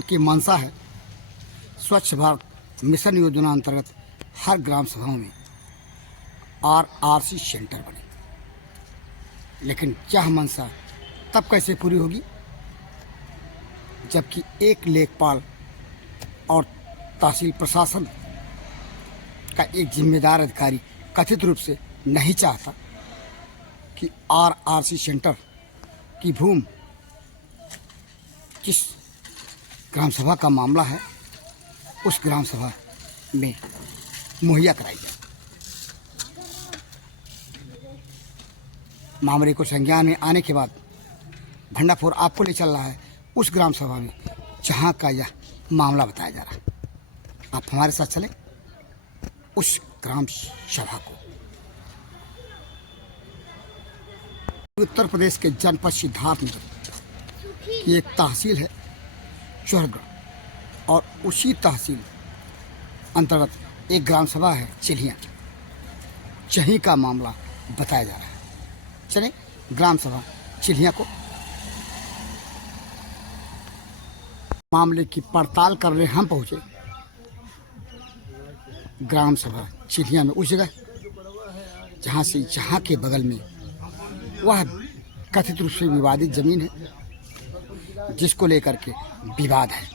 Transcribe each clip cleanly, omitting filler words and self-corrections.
की मंशा है स्वच्छ भारत मिशन योजना अंतर्गत हर ग्राम सभाओं में आरआरसी सेंटर बने। लेकिन यह मंशा तब कैसे पूरी होगी जबकि एक लेखपाल और तहसील प्रशासन का एक जिम्मेदार अधिकारी कथित रूप से नहीं चाहता कि आरआरसी सेंटर की भूमि जिस ग्राम सभा का मामला है उस ग्राम सभा में मुहैया कराई जाए। मामले को संज्ञान में आने के बाद भंडाफोर आपको ले चल रहा है उस ग्राम सभा में जहां का यह मामला बताया जा रहा है। आप हमारे साथ चलें उस ग्राम सभा को। उत्तर प्रदेश के जनपद सिद्धार्थनगर की एक तहसील है चौहरगढ़ और उसी तहसील अंतर्गत एक ग्राम सभा है चिल्हियाँ। यहीं का मामला बताया जा रहा है। चलें ग्राम सभा चिल्हियाँ को मामले की पड़ताल करने हम पहुँचे। ग्राम सभा चिल्हियाँ में उस जगह जहाँ के बगल में वह कथित रूप से विवादित जमीन है जिसको लेकर के विवाद है।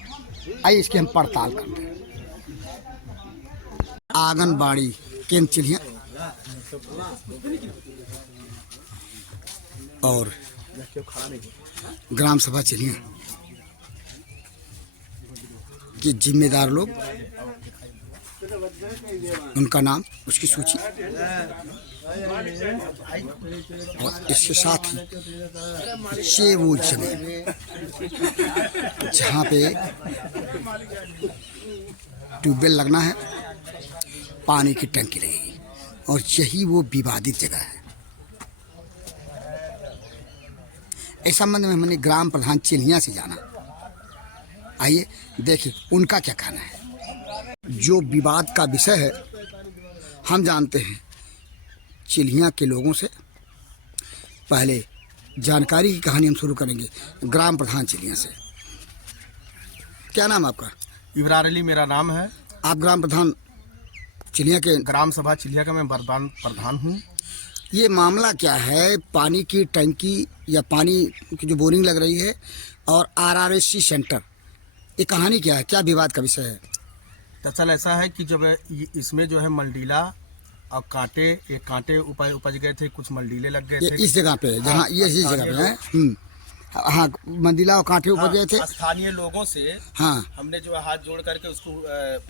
आइए इसकी हम पड़ताल करते हैं। आंगनबाड़ी केंद्र चिल्हियाँ और ग्राम सभा चिल्हियाँ के जिम्मेदार लोग, उनका नाम, उसकी सूची और इसके साथ ही ये वो जमीन जहाँ पे ट्यूबवेल लगना है, पानी की टंकी लगेगी और यही वो विवादित जगह है। इस संबंध में हमने ग्राम प्रधान चिल्हियाँ से जाना। आइए देखिए उनका क्या कहना है। जो विवाद का विषय है हम जानते हैं चिल्हियाँ के लोगों से। पहले जानकारी की कहानी हम शुरू करेंगे ग्राम प्रधान चिल्हियाँ से। क्या नाम आपका? इब्रार अली मेरा नाम है। आप ग्राम प्रधान चिल्हियाँ के? ग्राम सभा चिल्हियाँ का मैं प्रधान हूँ। ये मामला क्या है? पानी की टंकी या पानी की जो बोरिंग लग रही है और आरआरसी सेंटर, ये कहानी क्या है? क्या विवाद का विषय है? दरअसल ऐसा है कि जब इसमें जो है मलडीला और कांटे उपज गए थे, कुछ मलडीले लग गए थे इस जगह पे जहाँ ये इस जगह पे है। हाँ, मंदिला और कांटे ऊपर गए थे। स्थानीय लोगों से हाँ, हमने जो है हाथ जोड़ करके उसको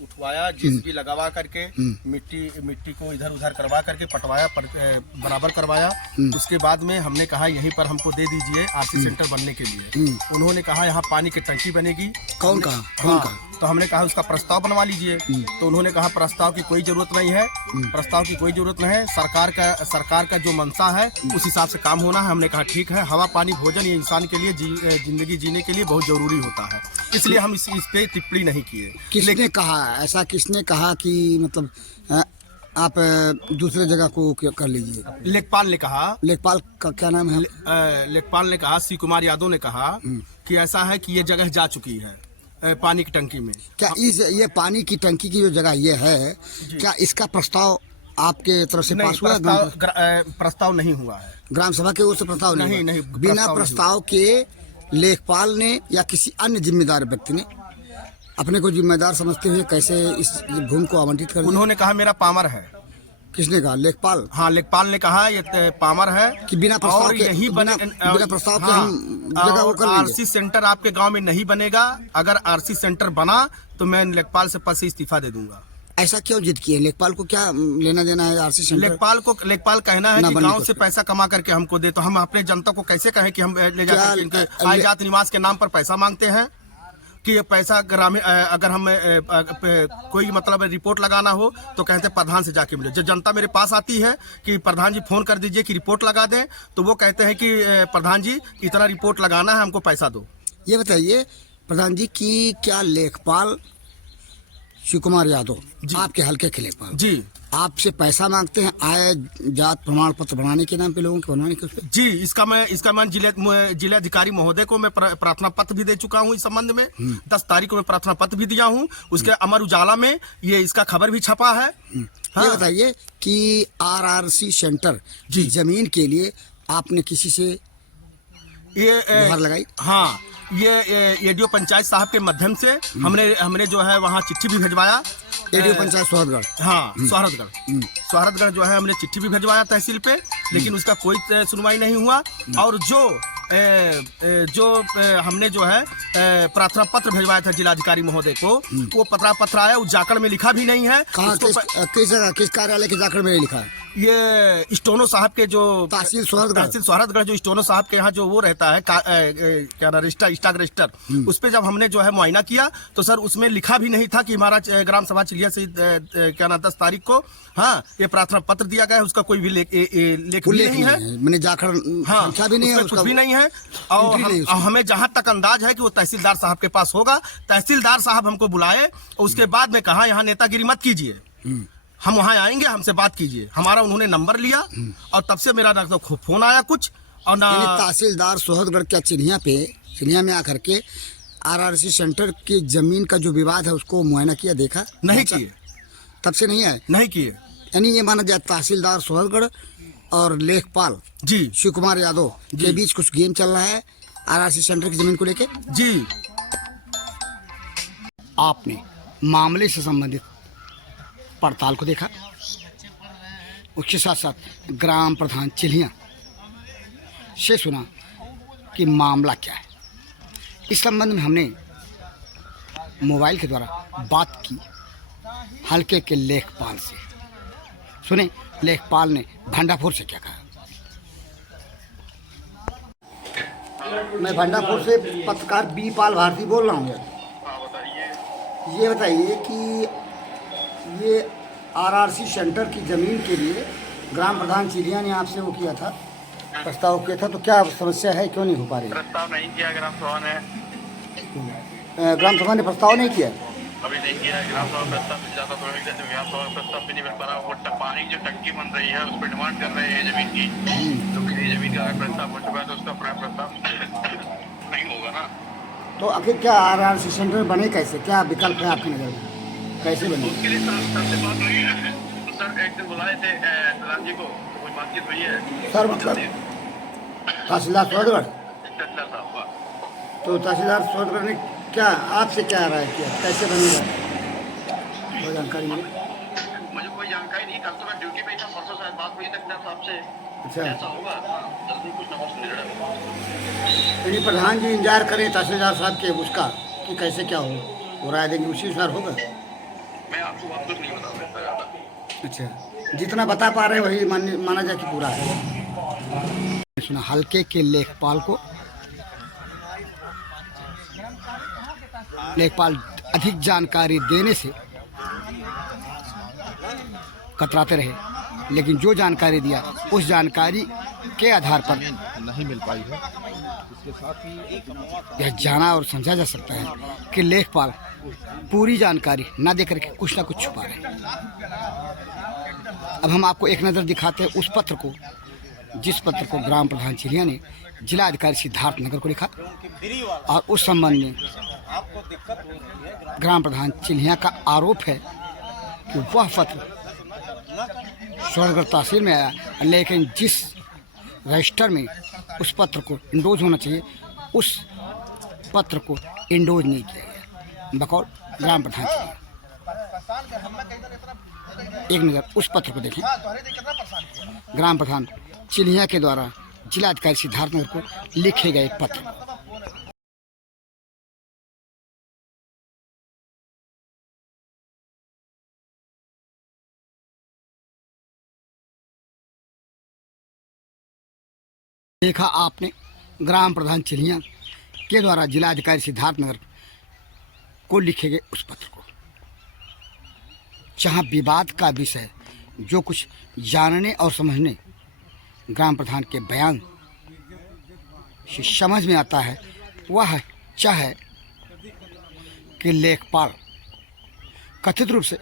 उठवाया, जेसीबी लगवा करके मिट्टी को इधर उधर करवा करके पटवाया, बराबर करवाया। उसके बाद में हमने कहा यहीं पर हमको दे दीजिए आरसी सेंटर बनने के लिए। उन्होंने कहा यहाँ पानी की टंकी बनेगी। कौन कहा? तो हमने कहा उसका प्रस्ताव बनवा लीजिए। तो उन्होंने कहा प्रस्ताव की कोई जरूरत नहीं है, प्रस्ताव की कोई जरूरत नहीं है, सरकार का जो मंशा है उस हिसाब से काम होना है। हमने कहा ठीक है, हवा पानी भोजन ये इंसान के लिए जिंदगी जीने के लिए बहुत जरूरी होता है, इसलिए हम इस पे टिप्पणी नहीं किए। किसने कहा ऐसा? किसने कहा कि मतलब आप दूसरे जगह को कर लीजिए? लेखपाल ने कहा। लेखपाल का क्या नाम है? लेखपाल ने कहा, श्री कुमार यादव ने कहा कि ऐसा है कि ये जगह जा चुकी है पानी की टंकी में। क्या ये पानी की टंकी की जो जगह ये है, क्या इसका प्रस्ताव आपके तरफ से पास हुआ? प्रस्ताव नहीं हुआ है। ग्राम सभा के ओर से प्रस्ताव नहीं। बिना प्रस्ताव के लेखपाल ने या किसी अन्य जिम्मेदार व्यक्ति ने अपने को जिम्मेदार समझते हुए कैसे इस भूमि को आवंटित कर दिया? उन्होंने कहा मेरा पामर है। किसने कहा? लेखपाल? हाँ, लेखपाल ने कहा ये पामर है कि बिना प्रस्ताव के यही बिना प्रस्ताव के हम जगह वो कर लेंगे। आरसी सेंटर आपके गांव में नहीं बनेगा। अगर आरसी सेंटर बना तो मैं लेखपाल से पद से इस्तीफा दे दूंगा। ऐसा क्यों जिद किए? लेखपाल को क्या लेना देना है आरसी सेंटर? लेखपाल कहना है कि गांव से पैसा कमा करके हमको दे, तो हम अपने जनता को कैसे कहें कि हम ले जाकर इनके आय जात निवास के नाम पर पैसा मांगते हैं? कि ये पैसा ग्रामीण, अगर हम कोई मतलब रिपोर्ट लगाना हो तो कहते हैं प्रधान से जाके मिलो। जब जनता मेरे पास आती है कि प्रधान जी फोन कर दीजिए कि रिपोर्ट लगा दें, तो वो कहते हैं कि प्रधान जी इतना रिपोर्ट लगाना है, हमको पैसा दो। ये बताइए प्रधान जी कि क्या लेखपाल शिव कुमार यादव आपके हल्के के लेखपाल जी आपसे पैसा मांगते हैं आय जात प्रमाण पत्र बनाने के नाम पे, लोगों के बनवाने के उस पे? जी, इसका मैं जिलाधिकारी महोदय को मैं प्रार्थना पत्र भी दे चुका हूँ इस संबंध में। 10 तारीख को मैं प्रार्थना पत्र भी दिया हूँ। उसके अमर उजाला में ये इसका खबर भी छपा है। ये बताइए कि आरआरसी सेंटर की जमीन के लिए आपने किसी से ये गुहार लगाई? हाँ, ये एडीओ पंचायत साहब के माध्यम से हमने जो है वहाँ चिट्ठी भी भिजवाया। एडीओ पंचायत सोहरतगढ़? हाँ, सोहरतगढ़ जो है हमने चिट्ठी भी भिजवाया तहसील पे, लेकिन उसका कोई सुनवाई नहीं हुआ। और जो हमने जो है प्रार्थना पत्र भिजवाया था जिलाधिकारी महोदय को, वो पत्र आया, उस जाकड़ में लिखा भी नहीं है। किस जगह, किस कार्यालय के जाकड़ में लिखा है? ये स्टोनो साहब के जो तहसील सोहरतगढ़ जो स्टोनो साहब के यहाँ जो वो रहता है क्या ना स्टाक रजिस्टर, उस पे जब हमने जो है मुआयना किया तो सर उसमें लिखा भी नहीं था कि हमारा ग्राम सभा चिलिया से क्या ना 10 तारीख को ये प्रार्थना पत्र दिया गया है। उसका कोई भी लेख भी नहीं है, मैंने जाकर संख्या भी नहीं है, कुछ भी नहीं है। और हमें जहाँ तक अंदाज है कि वो तहसीलदार साहब के पास होगा। तहसीलदार साहब हमको बुलाए, उसके बाद में कहा यहाँ नेतागिरी मत कीजिए, हम वहाँ आएंगे, हमसे बात कीजिए। हमारा उन्होंने नंबर लिया और तब से मेरा ना तो फोन आया कुछ और ना। तहसीलदार सोहरतगढ़ क्या चिन्हिया में आकर के आरआरसी सेंटर की जमीन का जो विवाद है उसको मुआयना किया, देखा? नहीं किए, तब से नहीं आए? नहीं किए। यानी ये माना जाए तहसीलदार सोहरतगढ़ और लेखपाल जी शिव कुमार यादव के बीच कुछ गेम चल रहा है आरआरसी सेंटर की जमीन को लेके? जी। आपने मामले से संबंधित पड़ताल को देखा, उसके साथ साथ ग्राम प्रधान चिलिया से सुना कि मामला क्या है। इस संबंध में हमने मोबाइल के द्वारा बात की हल्के के लेखपाल से। सुने लेखपाल ने भंडापुर से क्या कहा। मैं भंडापुर से पत्रकार बी पाल भारती बोल रहा हूँ। ये बताइए कि ये आरआरसी सेंटर की ज़मीन के लिए ग्राम प्रधान चिलिया ने आपसे वो किया था, प्रस्ताव किया था, तो क्या समस्या है, क्यों नहीं हो पा रही? प्रस्ताव नहीं किया ग्राम सभा ने। ग्राम सभा ने प्रस्ताव नहीं किया? अभी नहीं किया है। ग्राम सभा प्रस्ताव मिल जाता तो ग्राम सभा प्रस्ताव भी नहीं मिल पा रहा। वो पानी की जो टंकी बन रही है उस पर डिमांड कर रहे हैं जमीन की, तो किसी जमीन का प्रस्ताव हो चुका है तो उसका प्रस्ताव नहीं होगा ना। तो आखिर क्या आरआरसी सेंटर बने कैसे, क्या विकल्प है आपकी नज़र में, कैसे बने? उसके लिए सर से बात हुई है। सर एक दिन बुलाए थे प्रधान जी को, कोई बातचीत हुई है सर? मतलब तहसीलदार सोहरतगढ़? तहसीलदार साहब का। तो तहसीलदार सोहरतगढ़ ने क्या आपसे क्या राय किया, कैसे बनेगा, कोई जानकारी मिली? मुझे कोई जानकारी नहीं। कल तो मैं ड्यूटी पे था, परसों शायद बात हुई तक साहब से। अच्छा, ऐसा होगा जल्दी कुछ ना कुछ निकलेगा। यदि प्रधान जी इंतजार करें तहसीलदार साहब के उसका कि कैसे क्या हो, वो राय देंगे, उसी अनुसार होगा। मैं आपको बात कुछ नहीं बता सकता ज़्यादा। अच्छा, जितना बता पा रहे हैं वही माना जाए कि पूरा है। सुना हल्के के लेखपाल को, लेखपाल अधिक जानकारी देने से कतराते रहे, लेकिन जो जानकारी दिया उस जानकारी के आधार पर नहीं मिल पाई है। इसके साथ ही यह जाना और समझा जा सकता है कि लेखपाल पूरी जानकारी न देकर के कुछ ना कुछ छुपा रहे। अब हम आपको एक नज़र दिखाते हैं उस पत्र को, जिस पत्र को ग्राम प्रधान चिलिया ने जिला अधिकारी सिद्धार्थ नगर को लिखा, और उस संबंध में ग्राम प्रधान चिलिया का आरोप है कि वह पत्र सोहरतगढ़ तहसील में आया, लेकिन जिस रजिस्टर में उस पत्र को इंडोज होना चाहिए उस पत्र को इंडोज नहीं किया गया बकौल ग्राम प्रधान चिलिया। एक नज़र उस पत्र को देखें, ग्राम प्रधान चिलिया के द्वारा जिला अधिकारी सिद्धार्थ नगर को लिखे गए पत्र। देखा आपने ग्राम प्रधान चिलिया के द्वारा जिला अधिकारी सिद्धार्थ नगर को लिखे गए उस पत्र को, जहां विवाद का विषय जो कुछ जानने और समझने ग्राम प्रधान के बयान से समझ में आता है वह चाहे कि लेखपाल कथित रूप से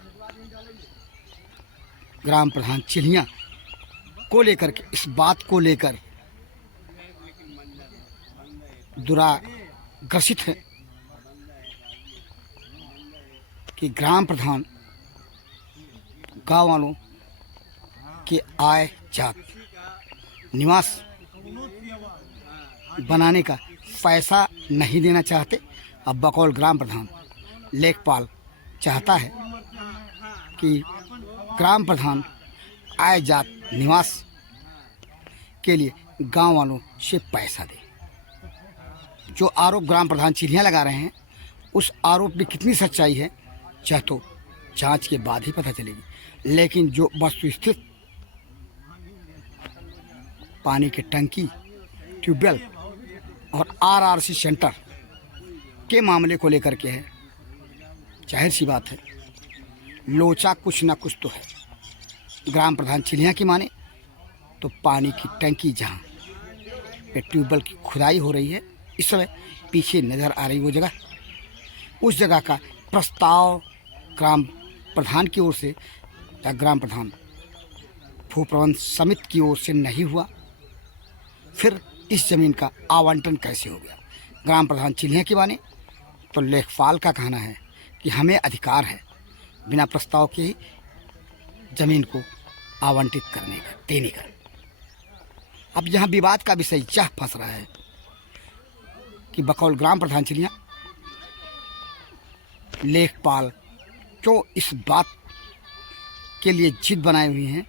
ग्राम प्रधान चिल्हियाँ को लेकर के, इस बात को लेकर दुराग्रसित है कि ग्राम प्रधान गांव वालों के आय जात निवास बनाने का पैसा नहीं देना चाहते। अब बकौल ग्राम प्रधान लेखपाल चाहता है कि ग्राम प्रधान आय जात निवास के लिए गांव वालों से पैसा दे। जो आरोप ग्राम प्रधान चिल्हियाँ लगा रहे हैं, उस आरोप में कितनी सच्चाई है चाहे तो जांच के बाद ही पता चलेगी। लेकिन जो वस्तुस्थित पानी की टंकी, ट्यूबवेल और आरआरसी सेंटर के मामले को लेकर के है, जाहिर सी बात है लोचा कुछ ना कुछ तो है। ग्राम प्रधान चिल्हियाँ की माने तो पानी की टंकी जहाँ पे ट्यूबवेल की खुदाई हो रही है, इस समय पीछे नज़र आ रही वो जगह, उस जगह का प्रस्ताव ग्राम प्रधान की ओर से या ग्राम प्रधान भू प्रबंध समिति की ओर से नहीं हुआ, फिर इस जमीन का आवंटन कैसे हो गया? ग्राम प्रधान चिल्हियाँ की माने तो लेखपाल का कहना है कि हमें अधिकार है बिना प्रस्ताव के ही जमीन को आवंटित करने का, देने का। अब यहाँ विवाद का विषय यह फंस रहा है कि बकौल ग्राम प्रधान चिल्हियाँ लेखपाल क्यों इस बात के लिए जिद बनाए हुए हैं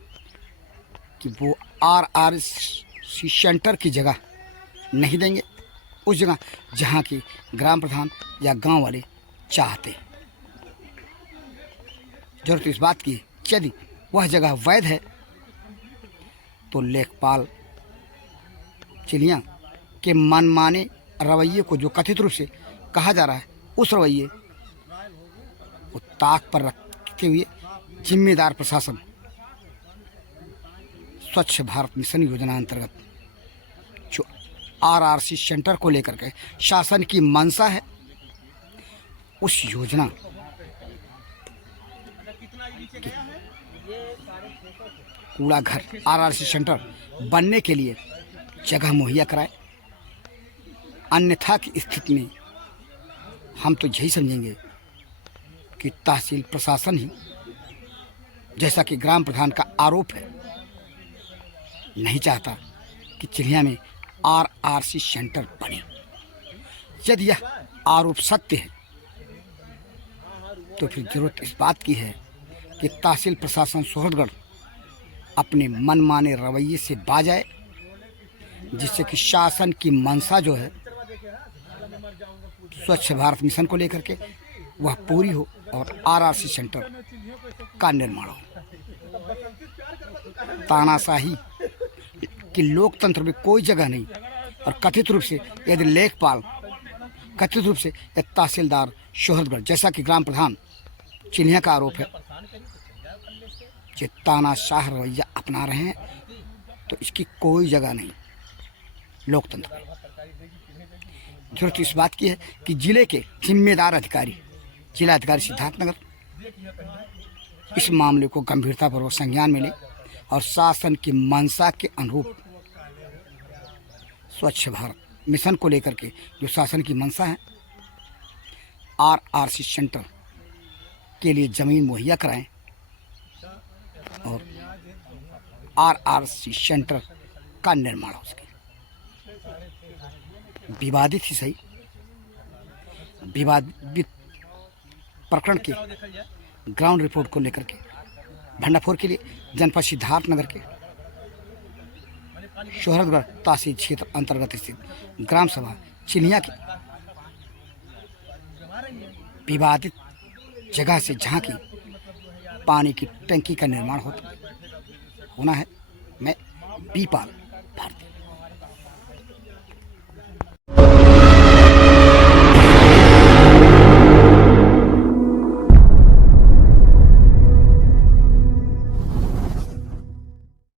कि वो आरआरसी सेंटर की जगह नहीं देंगे, उस जगह जहाँ की ग्राम प्रधान या गांव वाले चाहते हैं। जरूरत इस बात की, यदि वह जगह वैध है तो लेखपाल चिल्हियाँ के मनमाने रवैये को जो कथित रूप से कहा जा रहा है, उस रवैये को ताक पर रखते हुए जिम्मेदार प्रशासन स्वच्छ भारत मिशन योजना अंतर्गत जो आरआरसी सेंटर को लेकर के शासन की मंशा है, उस योजना कूड़ा घर आरआरसी सेंटर बनने के लिए जगह मुहैया कराए। अन्यथा की स्थिति में हम तो यही समझेंगे कि तहसील प्रशासन ही, जैसा कि ग्राम प्रधान का आरोप है, नहीं चाहता कि चिल्हियाँ में आरआरसी सेंटर बने। यदि यह आरोप सत्य है तो फिर जरूरत इस बात की है कि तहसील प्रशासन सोहरगढ़ अपने मनमाने रवैये से बाज आए, जिससे कि शासन की मंशा जो है स्वच्छ भारत मिशन को लेकर के वह पूरी हो और आरआरसी सेंटर का निर्माण हो। तानाशाही कि लोकतंत्र में कोई जगह नहीं, और कथित रूप से यदि लेखपाल, कथित रूप से तहसीलदार शोहरगढ़, जैसा कि ग्राम प्रधान चिल्हियाँ का आरोप है, ये तानाशाह रवैया अपना रहे हैं, तो इसकी कोई जगह नहीं लोकतंत्र में। जरूरत इस बात की है कि जिले के जिम्मेदार अधिकारी, जिला अधिकारी सिद्धार्थनगर, इस मामले को गंभीरतापूर्वक संज्ञान में ले और शासन की मंशा के अनुरूप स्वच्छ भारत मिशन को लेकर के जो शासन की मंशा है, आरआरसी सेंटर के लिए जमीन मुहैया कराएं और आरआरसी सेंटर का निर्माण हो सके। विवादित ही सही, विवादित प्रकरण के ग्राउंड रिपोर्ट को लेकर के भंडाफोर के लिए जनपद सिद्धार्थनगर के शोहरगढ़ तहसील क्षेत्र अंतर्गत स्थित ग्राम सभा चिल्हियाँ की विवादित जगह से जहाँ की पानी की टंकी का निर्माण होना है, मैं बीपाल